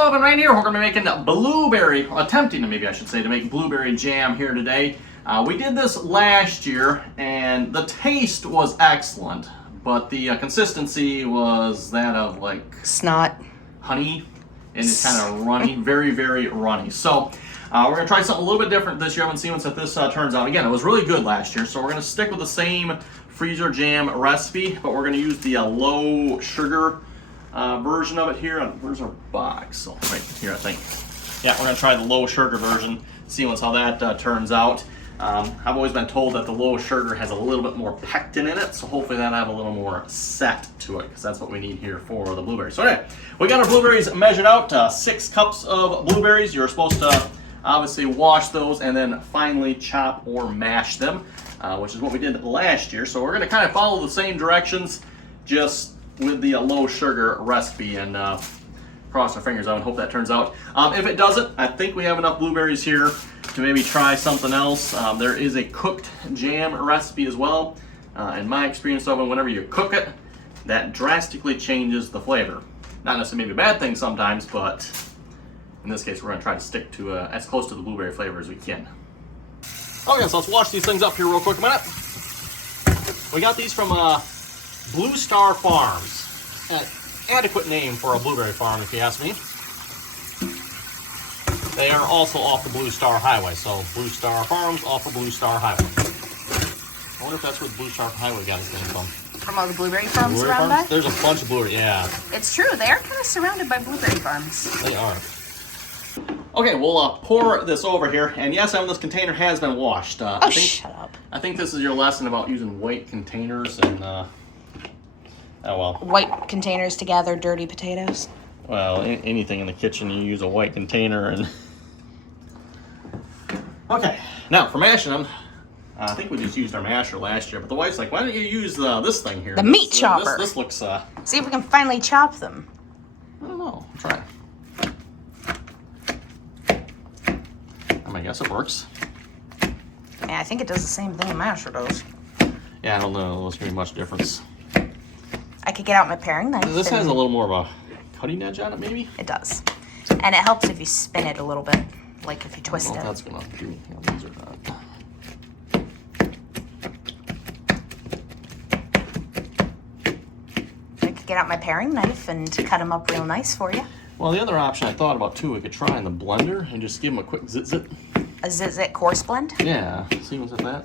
Hello, and right here we're going to be making attempting to, maybe I should say, to make blueberry jam here today. We did this last year, and the taste was excellent, but the consistency was that of like snot, honey, and it's kind of runny, very, very runny. So we're going to try something a little bit different this year. I haven't seen what this turns out. Again, it was really good last year, so we're going to stick with the same freezer jam recipe, but we're going to use the low sugar version of it here. Where's our box? Oh, right here, I think. Yeah, we're going to try the low sugar version, see how that turns out. I've always been told that the low sugar has a little bit more pectin in it, so hopefully that'll have a little more set to it, because that's what we need here for the blueberries. So anyway, we got our blueberries measured out, 6 cups of blueberries. You're supposed to obviously wash those and then finely chop or mash them, which is what we did last year. So we're going to kind of follow the same directions, just with the low sugar recipe, and cross our fingers out and hope that turns out. If it doesn't, I think we have enough blueberries here to maybe try something else. There is a cooked jam recipe as well. In my experience of it, whenever you cook it, that drastically changes the flavor. Not necessarily maybe a bad thing sometimes, but in this case we're going to try to stick to as close to the blueberry flavor as we can. Okay, so let's wash these things up here real quick a minute. We got these from Blue Star Farms. An adequate name for a blueberry farm, if you ask me. They are also off the Blue Star Highway, so Blue Star Farms off the Blue Star Highway. I wonder if that's where the Blue Star Highway got its name from. From all the blueberry farms around that? There's a bunch of blueberry, yeah. It's true, they are kind of surrounded by blueberry farms. They are. Okay, we'll pour this over here, and yes, this container has been washed. Shut up. I think this is your lesson about using white containers, and oh well. White containers to gather dirty potatoes? Well, anything in the kitchen, you use a white container, and... Okay, now for mashing them, I think we just used our masher last year, but the wife's like, why don't you use this thing here? The meat chopper. This looks... See if we can finally chop them. I don't know. I'll try. I guess it works. Yeah, I think it does the same thing a masher does. Yeah, I don't know. There's going to be much difference. I could get out my paring knife. This has a little more of a cutting edge on it, maybe? It does. And it helps if you spin it a little bit, like if you twist it. That's going to do. Yeah, these are not. I could get out my paring knife and cut them up real nice for you. Well, the other option I thought about too, we could try in the blender and just give them a quick zit-zit. A zit-zit coarse blend? Yeah, see what's at that?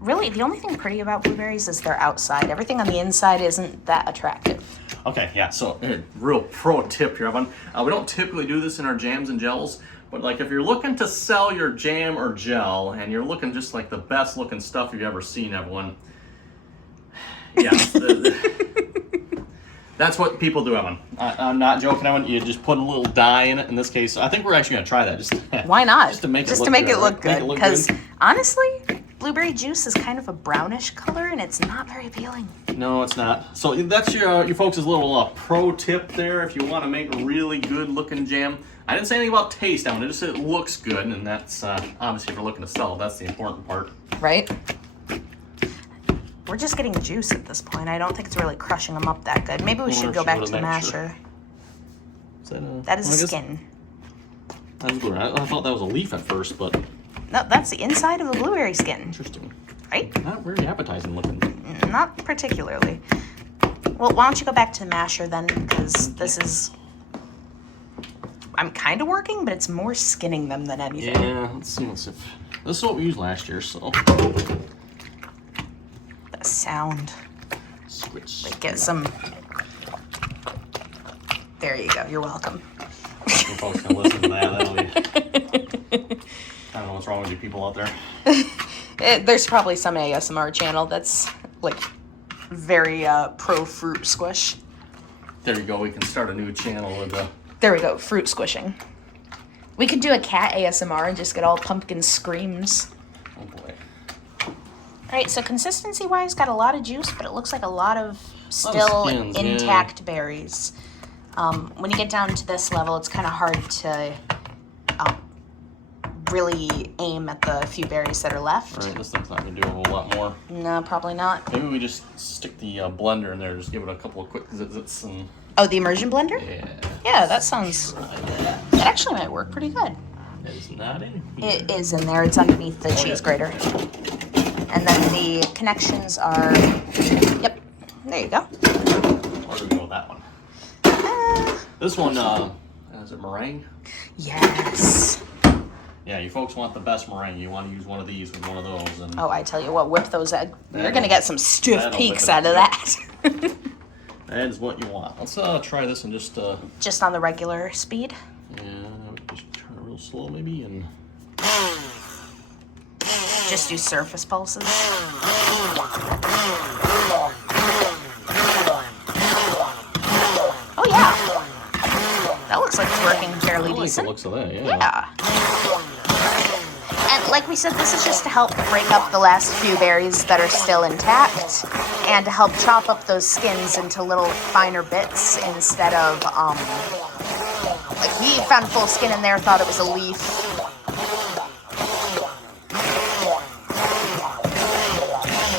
Really, the only thing pretty about blueberries is their outside. Everything on the inside isn't that attractive. Okay, yeah, so real pro tip here, Evan. We don't typically do this in our jams and gels, but like if you're looking to sell your jam or gel and you're looking just like the best looking stuff you've ever seen, everyone, yeah, that's what people do, Evan. I'm not joking, Evan. You just put a little dye in it. In this case, I think we're actually going to try that. Just why not? Just to make it look good. Because honestly, blueberry juice is kind of a brownish color, and it's not very appealing. No, it's not. So that's your folks' little pro tip there. If you want to make a really good looking jam, I didn't say anything about taste, Evan. I just said it looks good, and that's obviously if you're looking to sell, that's the important part. Right. We're just getting juice at this point. I don't think it's really crushing them up that good. Maybe we should go back to the masher. That is skin. That's good. I thought that was a leaf at first, but... No, that's the inside of the blueberry skin. Interesting. Right? Not very appetizing looking. Not particularly. Well, why don't you go back to the masher then, because this is... I'm kind of working, but it's more skinning them than anything. Yeah, let's see. This is what we used last year, so... Sound. Switch. Like get some. There you go. You're welcome. You folks can listen to that. That'll be... I don't know what's wrong with you people out there. There's probably some ASMR channel that's like very pro fruit squish. There you go. We can start a new channel with the. There we go. Fruit squishing. We could do a cat ASMR and just get all pumpkin screams. Oh boy. All right, so consistency-wise, got a lot of juice, but it looks like a lot of still intact berries. When you get down to this level, it's kind of hard to really aim at the few berries that are left. All right, this thing's not gonna do a whole lot more. No, probably not. Maybe we just stick the blender in there, just give it a couple of quick zits and. Oh, the immersion blender? Yeah. Yeah, that sounds. That actually might work pretty good. It's not in here. It is in there. It's underneath the cheese grater. And then the connections are. Yep. There you go. Where do we go with that one? This one, is it meringue? Yes. Yeah, you folks want the best meringue. You want to use one of these with one of those. And Oh, I tell you what, whip those eggs. You're That'll- going to get some stiff that'll peaks whip it out of up. that. that is what you want. Let's try this and just Just on the regular speed. yeah, just turn it real slow maybe and. Just do surface pulses. Oh, yeah. That looks like it's working fairly I like the decent. looks of that. Yeah. Yeah. And like we said, this is just to help break up the last few berries that are still intact and to help chop up those skins into little finer bits instead of, like he found full skin in there, thought it was a leaf.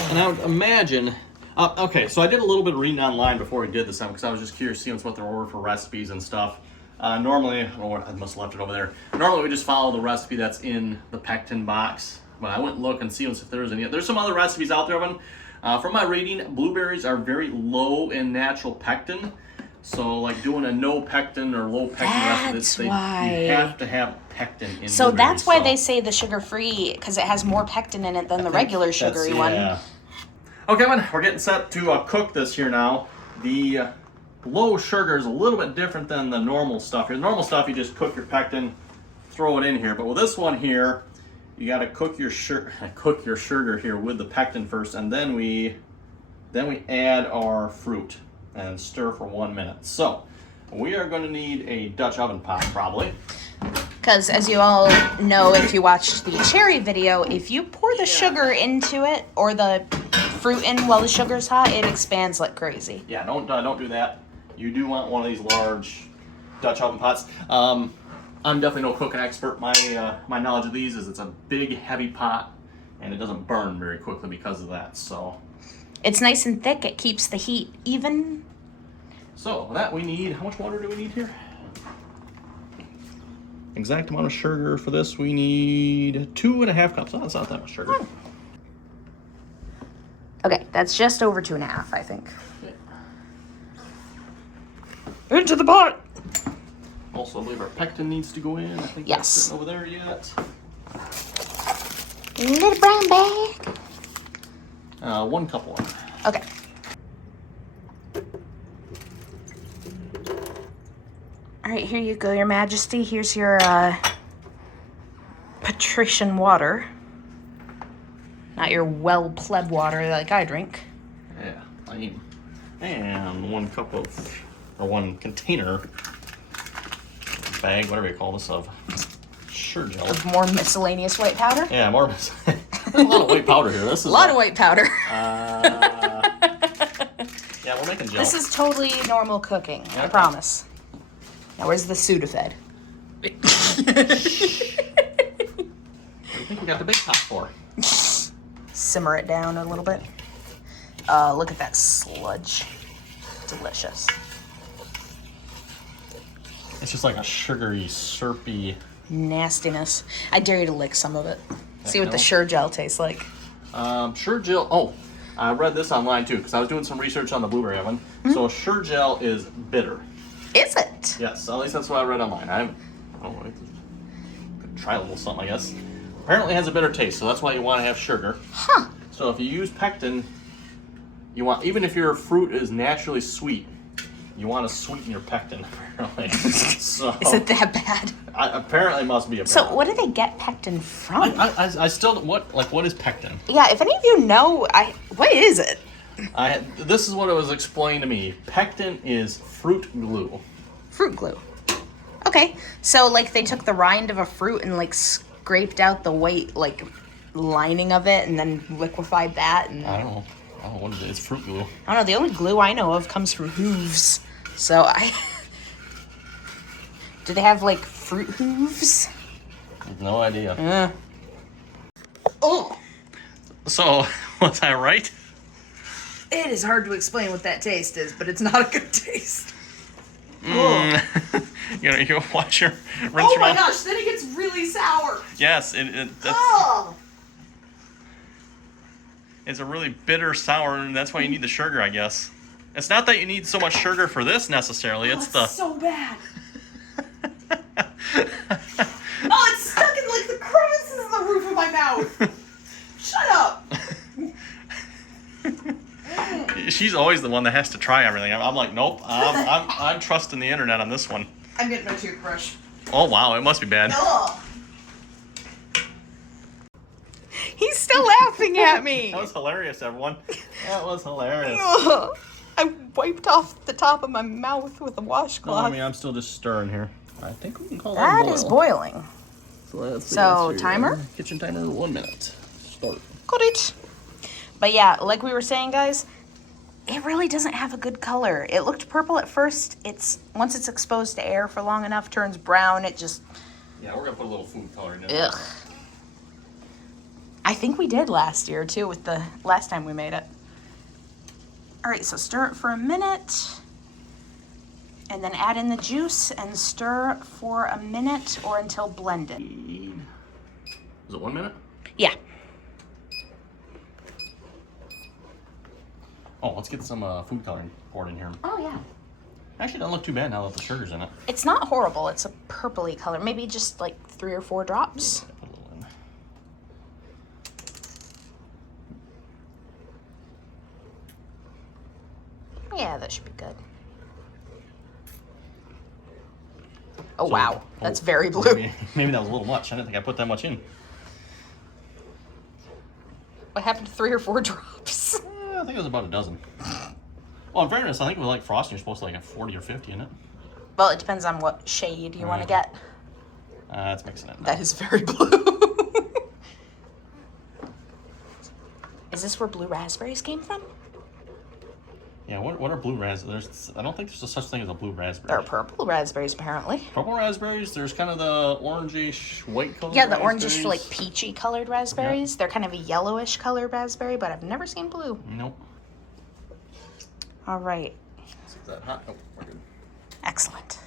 And I would imagine. Okay, so I did a little bit of reading online before we did this because I was just curious seeing what they're ordering for recipes and stuff. Normally, I must have left it over there. Normally, we just follow the recipe that's in the pectin box. But I went and looked and see if there was any. There's some other recipes out there. From my reading, blueberries are very low in natural pectin. So, like doing a no pectin or low pectin recipe, why. you have to have pectin in. So blueberries, that's why they say the sugar-free, because it has more pectin in it than the regular sugary one. Yeah. Okay, we're getting set to cook this here now. The low sugar is a little bit different than the normal stuff here. The normal stuff, you just cook your pectin, throw it in here. But with this one here, you got to cook your sugar here with the pectin first, and then we add our fruit and stir for 1 minute. So we are going to need a Dutch oven pot probably. Because as you all know, if you watched the cherry video, if you pour the sugar into it or the fruit in while the sugar's hot, it expands like crazy. Yeah, don't do that. You do want one of these large Dutch oven pots. I'm definitely no cooking expert. My knowledge of these is it's a big, heavy pot, and it doesn't burn very quickly because of that. So It's nice and thick. It keeps the heat even. So that we need. How much water do we need here? Exact amount of sugar for this. We need 2.5 cups. Oh, that's not that much sugar. Okay, that's just over 2.5, I think. Into the pot. Also, I believe our pectin needs to go in. I think that's sitting over there yet. Little brown bag. 1 cup water. Okay. All right, here you go, Your Majesty. Here's your patrician water. Not your well pleb water like I drink. Yeah, I mean, and 1 cup of, or 1 container, bag, whatever you call this, of Sure Jell. Of more miscellaneous white powder. Yeah, more. There's a lot of white powder here. This is A lot of white powder. Yeah, we're making gel. This is totally normal cooking, I Okay. promise. Now, where's the Sudafed? What do you think we got the big pot for? Simmer it down a little bit. Look at that sludge. Delicious. It's just like a sugary, syrupy. Nastiness. I dare you to lick some of it. See what the no. Sure Jell tastes like. Sure Jell. Oh, I read this online too because I was doing some research on the blueberry oven. Mm-hmm. So Sure Jell is bitter. Is it? Yes, at least that's what I read online. I don't know. Could try a little something, I guess. Apparently, it has a bitter taste, so that's why you want to have sugar. Huh. So if you use pectin, you want, even if your fruit is naturally sweet, you want to sweeten your pectin. Apparently. So Is it that bad? apparently, it must be a. So, what do they get pectin from? I still what is pectin? Yeah, if any of you know, what is it? This is what it was explained to me. Pectin is fruit glue. Fruit glue. Okay, so like they took the rind of a fruit and like scraped out the white like lining of it and then liquefied that and I don't know what is it. It's fruit glue. I don't know. The only glue I know of comes from hooves. So do they have like fruit hooves? No idea. Yeah. Oh! So, was I right? It is hard to explain what that taste is, but it's not a good taste. You watch your rinse Oh your my mouth. gosh, then it gets really sour. Yes, that's, it's a really bitter sour, and that's why you need the sugar, I guess. It's not that you need so much sugar for this necessarily. It's the so bad. Oh, it's stuck in like the crevices in the roof of my mouth. Shut up. She's always the one that has to try everything. I'm like, nope. I'm trusting the internet on this one. I'm getting my toothbrush. Oh wow, it must be bad. Ugh. He's still laughing at me. That was hilarious, everyone. That was hilarious. Ugh. I wiped off the top of my mouth with a washcloth. No, I mean, I'm still just stirring here. I think we can call that That is boiling. So, let's see, So, timer? Kitchen timer, 1 minute. Start. Got it. But yeah, like we were saying, guys, it really doesn't have a good color. It looked purple at first. Once it's exposed to air for long enough, turns brown. It just... Yeah, we're going to put a little food coloring in. Ugh. I think we did last year, too, with the last time we made it. All right, so stir it for a minute. And then add in the juice and stir for a minute or until blended. Is it 1 minute? Yeah. Oh, let's get some food coloring poured in here. Oh, yeah. Actually, it doesn't look too bad now that the sugar's in it. It's not horrible. It's a purpley color. Maybe just like 3 or 4 drops. Yeah, put a little in. Yeah, that should be good. Oh, wow. That's very blue. Maybe that was a little much. I didn't think I put that much in. What happened to 3 or 4 drops? I think it was about a dozen. Well, in fairness, I think with like frosting, you're supposed to like have 40 or 50 in it. Well, it depends on what shade you want to get. That's mixing it now. That is very blue. Is this where blue raspberries came from? Yeah, what are blue raspberries? I don't think there's a such thing as a blue raspberry. There are purple raspberries, apparently. Purple raspberries, there's kind of the orangish white color. Yeah, the orangish, like peachy colored raspberries. Yeah. They're kind of a yellowish colored raspberry, but I've never seen blue. Nope. All right. Is that hot? Oh, we're good. Excellent.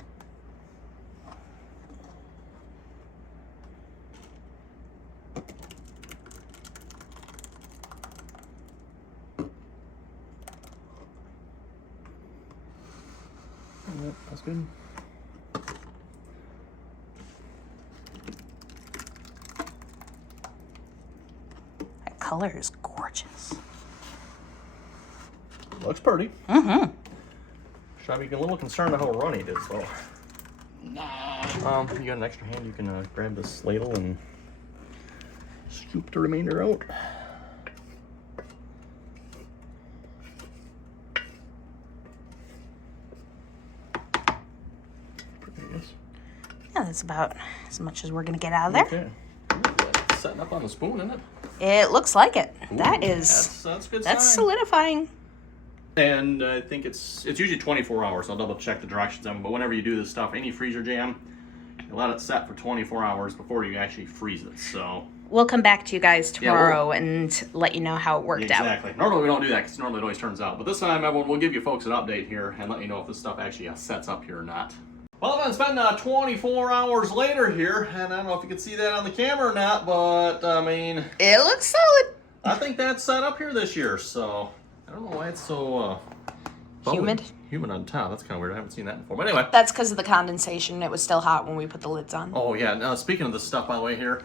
Yep, that's good. That color is gorgeous. Looks pretty. Mm-hmm. Should I be a little concerned how runny it is, though? Nah. You got an extra hand, you can grab this ladle and scoop the remainder out. Yeah, that's about as much as we're gonna get out of there. Okay. That's setting up on the spoon, isn't it? It looks like it. Ooh, that is. That's good. That's sign. solidifying. And I think it's usually 24 hours. I'll double check the directions on it. But whenever you do this stuff, any freezer jam, you let it set for 24 hours before you actually freeze it. So we'll come back to you guys tomorrow and let you know how it worked out. Exactly. Normally we don't do that because normally it always turns out. But this time, everyone, we'll give you folks an update here and let you know if this stuff actually sets up here or not. Well, it's been 24 hours later here, and I don't know if you can see that on the camera or not, but I mean, it looks solid. I think that's set up here this year, so I don't know why it's so humid on top. That's kind of weird. I haven't seen that before. But anyway, that's because of the condensation. It was still hot when we put the lids on. Oh yeah. Now speaking of this stuff, by the way, here,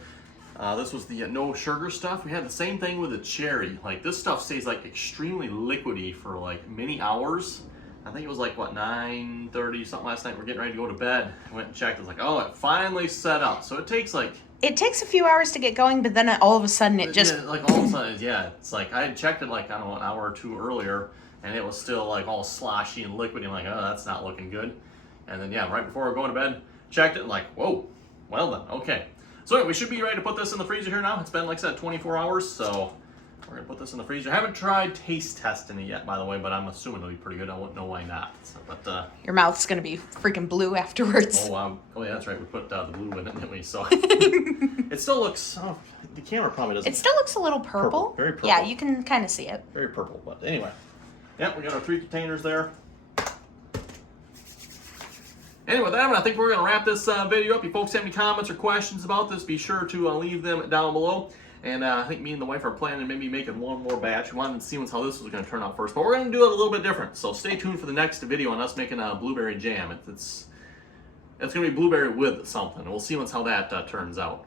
this was the no sugar stuff. We had the same thing with the cherry. Like this stuff stays like extremely liquidy for like many hours. I think it was like, what, 9:30 something last night. We're getting ready to go to bed. I went and checked. I was like, oh, it finally set up. So it takes like... It takes a few hours to get going, but then all of a sudden it just... Yeah, like all of a sudden, yeah. It's like I had checked it like, I don't know, an hour or two earlier, and it was still like all sloshy and liquidy. I'm like, oh, that's not looking good. And then, yeah, right before we were going to bed, checked it, like, whoa, well then, okay. So anyway, we should be ready to put this in the freezer here now. It's been, like I said, 24 hours, so... We're going to put this in the freezer. I haven't tried taste testing it yet, by the way, but I'm assuming it'll be pretty good. I wouldn't know why not. So, but your mouth's going to be freaking blue afterwards. oh yeah, that's right. We put the blue in it, didn't we? me. So it still looks. Oh, the camera probably doesn't. It still looks a little purple. Very purple. Yeah, you can kind of see it. Very purple, but anyway. Yep, we got our 3 containers there. Anyway, with that, I think we're going to wrap this video up. If you folks have any comments or questions about this, be sure to leave them down below. And I think me and the wife are planning maybe making one more batch. We wanted to see how this was going to turn out first. But we're going to do it a little bit different. So stay tuned for the next video on us making a blueberry jam. It's going to be blueberry with something. And we'll see how that turns out.